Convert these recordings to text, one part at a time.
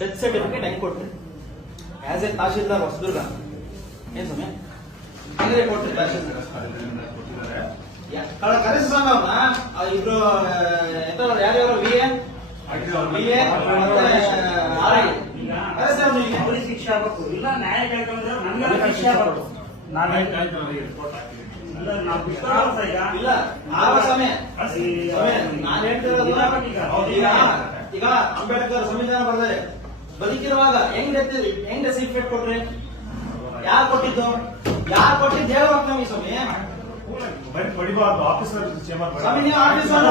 Death certificate ಹೆಂಗ್ ಕೊಟ್ರಿ as A tahsildar Hosadurga ಏನ್ ಸ್ವಾಮಿ ಹೆಂಗ್ರೆ ಕೊಟ್ರಿ ತಹಶೀಲ್ದಾರ್ ಕರೆಸಿ ಸ್ವಾಮಿ ಅವ್ರನ್ನ ಇಬ್ರು ಯಾರ್ಯಾರು ಅವ್ರಿಗೆ ಶಿಕ್ಷೆ ಆಗ್ಬೇಕು ಇಲ್ಲ ನ್ಯಾಯ ಕೇಳ್ಕೊಂಡ್ರೆ ನಮ್ಗೆ ಶಿಕ್ಷೆ ಆಗ್ಬೇಕು. ಇಲ್ಲ ಸ್ವಾಮಿ ನಾನು ಹೇಳ್ತಿರೋದು ಈಗ ಅಂಬೇಡ್ಕರ್ ಸಂವಿಧಾನ ಬರ್ತಾರೆ ಬದುಕಿರುವಾಗ ಹೆಂಗ್ ಸರ್ಟಿಫಿಕೇಟ್ ಕೊಟ್ರಿ ಯಾರು ಕೊಟ್ಟಿದ್ದು ಹೇಳುವಾಗ ನಮಗೆ ಸ್ವಾಮಿ ಬಡಿಬಾರ್ದು ಆಫೀಸರ್ ಚೇಂಬರ್ ಸ್ವಾಮಿ ನೀವು ಆಫೀಸರ್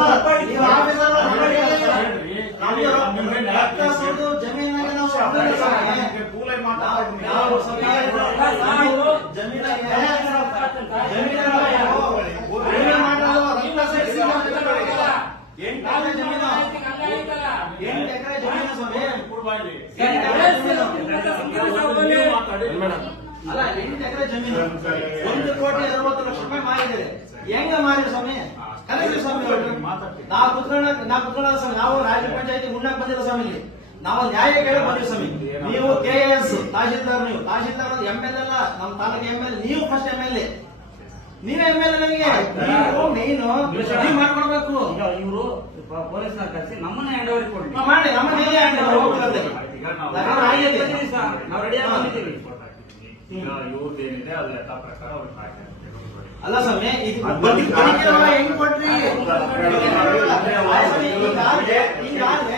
ಜಮೀನಾಗ ಅಲ್ಲ 8 ಎಕರೆ ಜಮೀನು 1 ಕೋಟಿ 60 ಲಕ್ಷ ರೂಪಾಯಿ ಮಾರಿದ್ದಾರೆ. ಹೆಂಗ ಮಾರಿದ್ರು ಸ್ವಾಮಿ? ಕರೆಕ್ಟ್ ಸ್ವಾಮಿ ನಾವು ಕುತ್ಕೊಳ್ಳೋ ಸ್ವಾಮಿ ನಾವು ರಾಜ್ಯ ಪಂಚಾಯತಿ ಗುಂಡಾಕ್ ಬಂದಿರೋ ಸ್ವಾಮಿ ನಾವು ನ್ಯಾಯ ಕೇಳಿ ಬಂದಿವಿ ಸ್ವಾಮಿ. ನೀವು KAS ತಹಶೀಲ್ದಾರ್ ನೀವು ತಹಶೀಲ್ದಾರ್ MLA ಅಲ್ಲ ನಮ್ಮ ತಾಲೂಕು MLA ನೀವು ಫಸ್ಟ್ MLA ನೀವೇ MLA ನಮಗೆ ನೀನು ಮಾಡ್ಕೊಡ್ಬೇಕು. ಈಗ ಇವರು ಪೊಲೀಸ್ನ ಕರೆಸಿ ನಮ್ಮನ್ನ ಹ್ಯಾಂಡ್ ಓವರ್ ಕೊಡಿ ಮಾಡಿ ನಮ್ಮನ್ನ ಹ್ಯಾಂಡ್ ಓವರ್ ನಾವು ರೆಡಿ ಆಗಿದ್ದೀವಿ. ಈಗ ಇವ್ರದ್ದೇನಿದೆ ಅದು ಯಥಾ ಪ್ರಕಾರ ಅವ್ರಿಗೆ ಅಲ್ಲ ಸ್ವಾಮಿ ಹೆಂಗ್ ಕೊಟ್ರಿ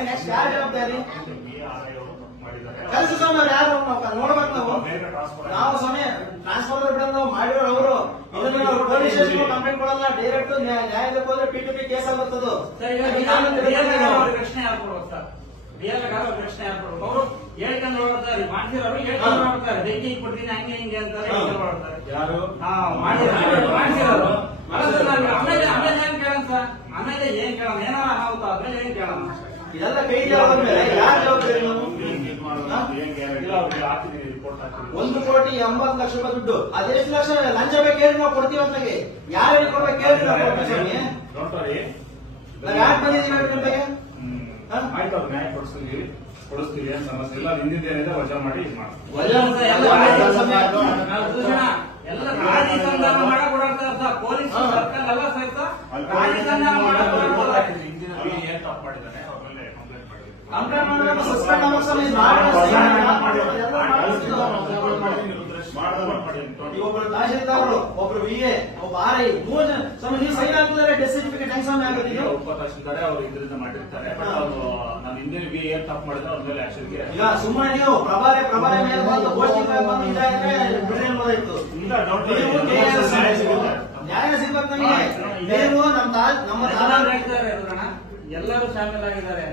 ನೆಕ್ಸ್ಟ್ ಯಾರ ಜವಾಬ್ದಾರಿ ಕೆಲಸ ಸ್ವಾಮಿ ಅವ್ರು ಯಾರು ನೋಡ್ಬೇಕು ನಾವು ಸ್ವಾಮಿ ಟ್ರಾನ್ಸ್ಫರ್ ಬಿಡೋದು ನಾವು ಮಾಡಿರೋ ಅವರು ಇದನ್ನ ಪೊಲೀಸ್ ಸ್ಟೇಷನ್ ಕಂಪ್ಲೇಂಟ್ ಕೊಡಲ್ಲ ಡೈರೆಕ್ಟ್ ನ್ಯಾಯಾಲಯಕ್ಕೆ ಹೋದ್ರೆ PTP ಕೇಸ್ ಆಗುತ್ತದು. ಪ್ರಶ್ನೆ ಯಾರು ಕೊಡ್ಬೇಕು ಸರ್ ಪ್ರಶ್ನೆ ಯಾರು ಕೊಡ್ಬೇಕು ಅವರು ಹೇಳ್ಕೊಂಡು ಹೊರಡ್ತಾರೆ ಮಾಡ್ತಿರೋರು ಹೇಳ್ಕೊಂಡು ಹೊರಡ್ತಾರೆ ಬೆಂಕಿ ಕೊಡ್ತೀನಿ ಹಂಗೆ ಹಿಂಗೆ ಅಂತಾರೆ ಹೊರಡ್ತಾರೆ ಯಾರು ಮಾಡ್ತಿರೋರು ಆಮೇಲೆ ಏನ್ ಕೇಳೋಣ ಸರ್ ಆಮೇಲೆ ಏನ್ ಕೇಳೋಣ ಏನಾರ ಅನಾಹುತ ಆದ್ಮೇಲೆ ಏನ್ ಕೇಳೋಣ ಇದೆಲ್ಲ ಕೈ ಮೇಲೆ ಯಾರ ಜವಾಬ್ದಾರಿ ನಾವು 1 ಕೋಟಿ 80 ಲಕ್ಷ ರೂಪಾಯಿ ದುಡ್ಡು ಅದೆಷ್ಟು ಲಕ್ಷ ಲಂಚ ಬೇಕು ನಾವು ಕೊಡ್ತೀವಿ ಅಂತಾಗೆ ಯಾರು ಹೇಳ್ಕೊಡ್ಬೇಕು ಕೇಳಿ ನಾವು ಯಾಕೆ ಬಂದಿದ್ದೀವಿ ಆಯ್ತು ಅವ್ರು ನ್ಯಾಯ ಕೊಡಿಸ್ತೀವಿ ಏನ್ ಸಮಸ್ಯೆ ಇಲ್ಲ. ಹಿಂದಿನ ಏನಿದೆ ವಜಾ ಮಾಡಿ ಇದು ಮಾಡಿ ಪೊಲೀಸ್ ಸರ್ಕಾರ ಎಲ್ಲ ಸಹಿತ ರಾಜಸ್ಥಾನ ಹಿಂದಿನ ಏನ್ ತಪ್ಪು ಮಾಡಿದ್ದಾನೆ ಅವ್ರ ಮೇಲೆ ಕಂಪ್ಲೇಂಟ್ ಮಾಡಿ ಒಬ್ರು ತಹಶೀಲ್ದಾರ್ ಒಬ್ರು VA ಒಬ್ಬ RI 3 ಜನ ಸ್ವಾಮಿ ನೀವು ಸೈನ್ ಹಾಕಿದ್ರೆ ಡೆತ್ ಸರ್ಟಿಫಿಕೇಟ್ ಹೆಂಗ್ ಸ್ವಾಮಿ ಆಗುತ್ತೆ? ಉಪ ತಹಶೀಲ್ದಾರ್ ಅವ್ರು ಇದರಿಂದ ಮಾಡಿರ್ತಾರೆ. ನಾನು ಹಿಂದಿನ ಏನ್ ತಪ್ಪು ಮಾಡಿದ್ರೆ ಅವ್ರ ಮೇಲೆ ಆಕ್ಷನ್ ಈಗ ಸುಮ್ಮನೆ ನೀವು ಪ್ರಭಾರಿ ಮೇಲೆ ಬಂದು ಪೋಸ್ಟಿಂಗ್ ಬಂದು ಇದಾಗಿದ್ರೆ ಬಿಡ್ರಿ ಅನ್ಬೋದಾಯ್ತು. ನ್ಯಾಯ ಸಿಗ್ಬೇಕು ನಮಗೆ. ನೀವು ನಮ್ಮ ಎಲ್ಲರೂ ಶಾಮೀಲಾಗಿದ್ದಾರೆ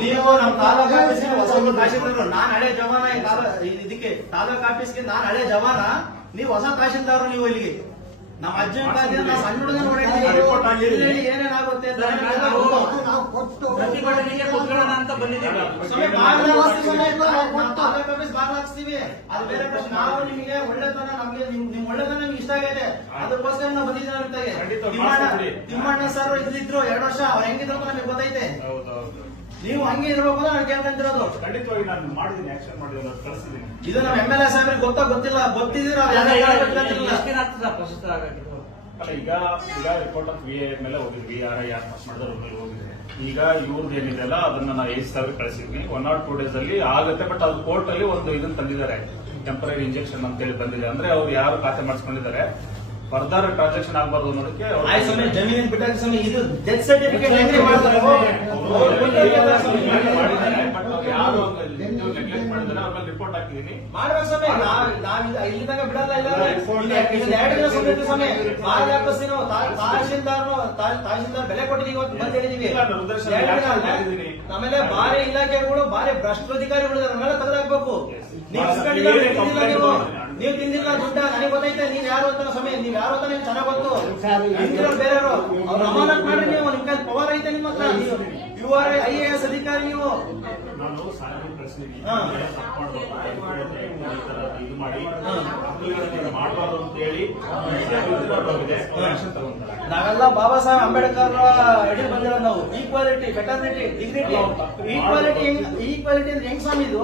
ನೀವು ನಮ್ಮ ತಾಲೂಕು ಆಫೀಸ್ಗೆ ಹೊಸ ತಹಶೀಲ್ದಾರ್ ನಾನು ಹಳೆ ಜವಾನ ಇದಕ್ಕೆ ತಾಲೂಕು ಆಫೀಸ್ಗೆ ನಾನು ಹಳೆ ಜವಾನ ನೀವು ಹೊಸ ತಹಶೀಲ್ದಾರ್ ನೀವು ಇಲ್ಲಿಗೆ ನಮ್ಮ ಅಜ್ಜನ ಸಣ್ಣ ಹುಡುಗ ನೋಡಿದ್ದೀವಿ ಏನೇನಾಗುತ್ತೆ ಪ್ರತಿಭಟನೆಗೆ ಕುತ್ಕೊಳ್ಳೋಣ ಅಂತ ಬಂದಿದ್ದೀವಿ. ತಾಲೂಕು ಆಫೀಸ್ ಬಾಗ್ಲಾಕ್ಸ್ತೀವಿ ಅದು ಬೇರೆ ಪ್ರಶ್ನೆ. ನಾವು ನಿಮಗೆ ಒಳ್ಳೆತನ ನಮ್ಗೆ ನಿಮ್ ಒಳ್ಳೆತನ ನಿಮ್ಗೆ ಇಷ್ಟ ಆಗೈತೆ ಅದಕ್ಕೋಸ್ಕರ ನಾವು ಬಂದಿದ್ದೀವಿ. ತಿಮ್ಮಣ್ಣ ಸರ್ ಇದ್ದಿದ್ರು 2 ವರ್ಷ ಅವ್ರು ಹೆಂಗಿದ್ರು ಅಂತ ನಮಗೆ ಗೊತ್ತೈತೆ. ನೀವು ಹಂಗೆ ಇರ್ಬೇಕು ನಾನು ಕೇಳ್ಕೊಂತಿರೋದು. ಖಂಡಿತವಾಗಿ ನಾನು ಮಾಡಿದ್ದೀನಿ, ಆಕ್ಷನ್ ಮಾಡಿದ್ದೀನಿ, ಕಳಿಸಿದ್ದೀನಿ. ಇದು ನಮ್ಮ MLA ಸಾಹೇಬ್ರಿಗೆ ಗೊತ್ತಿಲ್ಲ ಗೊತ್ತಿದ್ರೆ ಅಲ್ಲ ಈಗ ರಿಪೋರ್ಟ್ ಆಫ್ VA ಮೇಲೆ ಹೋಗಿದ್ವಿ, ಯಾರು ಪಾಸ್ ಮಾಡಿದ್ರೆ ಅವ್ರ ಮೇಲೆ ಹೋಗಿದೆ. ಈಗ ಇವ್ರದ್ದು ಏನಿದೆ ಅಲ್ಲ ಅದನ್ನ ನಾವು 8 ಸಾವಿರ ಕಳಿಸಿದ್ವಿ. 1 or 2 days ಅಲ್ಲಿ ಆಗುತ್ತೆ. ಬಟ್ ಅದು ಕೋರ್ಟ್ ಅಲ್ಲಿ ಒಂದು ಇದನ್ನ ತಂದಿದ್ದಾರೆ, ಟೆಂಪರರಿ ಇಂಜೆಕ್ಷನ್ ಅಂತ ಹೇಳಿ ಬಂದಿದೆ. ಅಂದ್ರೆ ಅವ್ರು ಯಾರು ಖಾತೆ ಮಾಡಿಸ್ಕೊಂಡಿದ್ದಾರೆ ಫರ್ದರ್ ಟ್ರಾನ್ಸಾಕ್ಷನ್ ಆಗಬಾರ್ದು ಅನ್ನೋದಕ್ಕೆ ಜಮೀನಿನ ಬಿಟ್ಟಾಗ ಸ್ವಾಮಿ ಇದು ಡೆತ್ ಸರ್ಟಿಫಿಕೇಟ್ ಹೆಂಗೆ ಮಾಡ್ತಾರೆ? ಯಾರು ನೆಗ್ಲೆಕ್ಟ್ ಮಾಡಿದ್ರೆ ಅವ್ರ ಮೇಲೆ ರಿಪೋರ್ಟ್ ಹಾಕಿದೀನಿ. ಮಾಡುವ ಸ್ವಾಮಿ ಇಲ್ಲಿದಾಗ ಬಿಡಲ್ಲ. ಇಲ್ಲ 2 ದಿನ ಸುಮ್ಮನೆ ಸ್ವಾಮಿ ಮಾರ್ಗ ಹಾಕಿಸ್ತೀವಿ ನಾವು. ತಹಶೀಲ್ದಾರ್ ಬೆಲೆ ಕೊಟ್ಟಿದ್ದೀವಿ ಬಂದ್ ಹೇಳಿದೀವಿ. ಆಮೇಲೆ ಬಾರಿ ಇಲಾಖೆಗಳು ಬಾರಿ ಭ್ರಷ್ಟ ಅಧಿಕಾರಿಗಳು ನಮ್ಮೆಲ್ಲ ತೆಗೆದಾಕ್ಬೇಕು. ನೀವು ತಿಂದಿಲ್ಲ ದುಡ್ಡ ನನಗೆ ಗೊತ್ತೈತೆ. ನೀವ್ ಯಾರು ಅಂತ ಸ್ವಾಮಿ ನೀವ್ ಯಾರು ಅಂತ ನಿಮ್ಗೆ ಚೆನ್ನಾಗ್ ಗೊತ್ತು. ಬೇರೆಯವರು ಅವ್ರು ಅಮಾನತ್ ಮಾಡ್ರಿ. ನೀವು ನಿಮ್ ಕೈ ಪವರ್ ಐತೆ ನಿಮ್ಮ ಹತ್ರ. IAS ಅಧಿಕಾರಿ ನೀವು ನಾನು ಸಾರಿಗೆ ಪ್ರಶ್ನೆಗೆ ಹಾ. ತಪ್ಪು ಮಾಡ್ಬೇಕು, ಈ ತರ ಇದು ಮಾಡಿ ಮಾಡಬಾರ್ದು ಅಂತ ಹೇಳಿ ಹೋಗಿದೆ, ಆಕ್ಷನ್ ತಗೊಂತಾರೆ. ನಾವೆಲ್ಲ ಬಾಬಾ ಸಾಹೇಬ್ ಅಂಬೇಡ್ಕರ್ ಅಡಿ ಬಂದಿರೋ ನಾವು ಈಕ್ವಾಲಿಟಿ, ಫೆಟರ್ನಿಟಿ, ಡಿಗ್ನಿಟಿ. ಈಕ್ವಾಲಿಟಿ ಅಂದ್ರೆ ಹೆಂಗ್ ಸ್ವಾಮಿ ಇದು?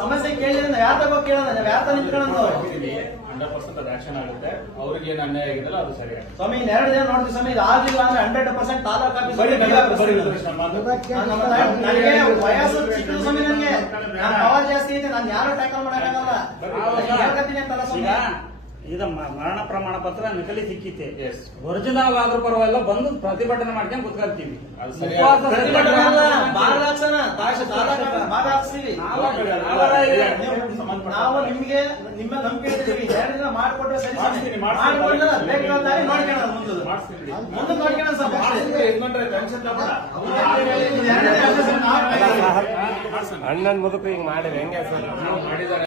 ಸಮಸ್ಯೆ ಕೇಳಿದ್ರೆ ನಾವು ಯಾರ ತಗೋ ಕೇಳೋಣ, ನಾವು ಯಾರ ನಿಂತ್ಕೊಳ್ಳೋದು? 100% ಅದು ಆಕ್ಷನ್ ಆಗುತ್ತೆ. ಅವ್ರಿಗೆ ಏನು ಅನ್ಯಾಯ ಆಗಿದೆಲ್ಲ ಅದು ಸರಿ ಆಗುತ್ತೆ. ಸ್ವಾಮಿ 2 ದಿನ ನೋಡ್ತೀವಿ ಸ್ವಾಮಿ, ಇದು ಆಗಿಲ್ಲ ಅಂದ್ರೆ 100% ತಾಲೂಕು ಆಫೀಸ್ ನನಗೆ ವಯಸ್ಸು ಚಿಕ್ಕ ಸ್ವಾಮಿ, ನನಗೆ ನಾನು ಪವರ್ ಜಾಸ್ತಿ ಐತೆ, ನಾನು ಯಾರು ಟ್ಯಾಕಲ್ ಮಾಡಕ್ಕಾಗಲ್ಲ. ಹೇಳ್ಕತ್ತೀನಿ ಅಂತಲ್ಲ ಈಗ ಸ್ವಾಮಿ. ಇದು ಮರಣ ಪ್ರಮಾಣ ಪತ್ರ ನಕಲಿ ಸಿಕ್ಕಿತೆ, Yes. ಒರಿಜಿನಲ್ ಆದ್ರೂ ಪರವಾಗಿಲ್ಲ, ಬಂದು ಪ್ರತಿಭಟನೆ ಮಾಡ್ಕೊಂಡು ಕುತ್ಕೊಳ್ತೀವಿ. ಅದು ಸರಿ. ಉಪವಾಸ ಪ್ರತಿಭಟನೆ ಅಲ್ಲ, ಸತ್ಯಾಗ್ರಹ ಬಾರ್ ಹಾಕ್ಸೋಣ, ತಾಲೂಕು ಆಫೀಸ್ ಬಾರ್ ಹಾಕ್ಸ್ತೀವಿ. ನಾವು ನಿಮ್ಗೆ ನಿಮ್ಮ ನಂಬಿಕೆ ಇರ್ತೀವಿ, 2 ದಿನ ಮಾಡ್ಕೊಟ್ರೆ ಸರಿ ಸ್ವಾಮಿ. ಮಾಡ್ತೀನಿ. ಮಾಡ್ಕೊಂಡ್ರೆ ಬೇಕಾದ ದಾರಿ ನೋಡ್ಕೊಳ್ಳೋಣ, ಮುಂದೆ ಮಾಡಿಸ್ತೀನಿ. ಮುಂದೆ ನೋಡ್ಕೊಳ್ಳೋಣ ಸರ್. ಟೆನ್ಷನ್ ತಗೋಣ. ಅಣ್ಣನ ಮುದುಕು ಹಿಂಗ್ ಮಾಡಿದ್ರೆ ಹೆಂಗೆ ಸರ್? ಮಾಡಿದ್ದಾರೆ.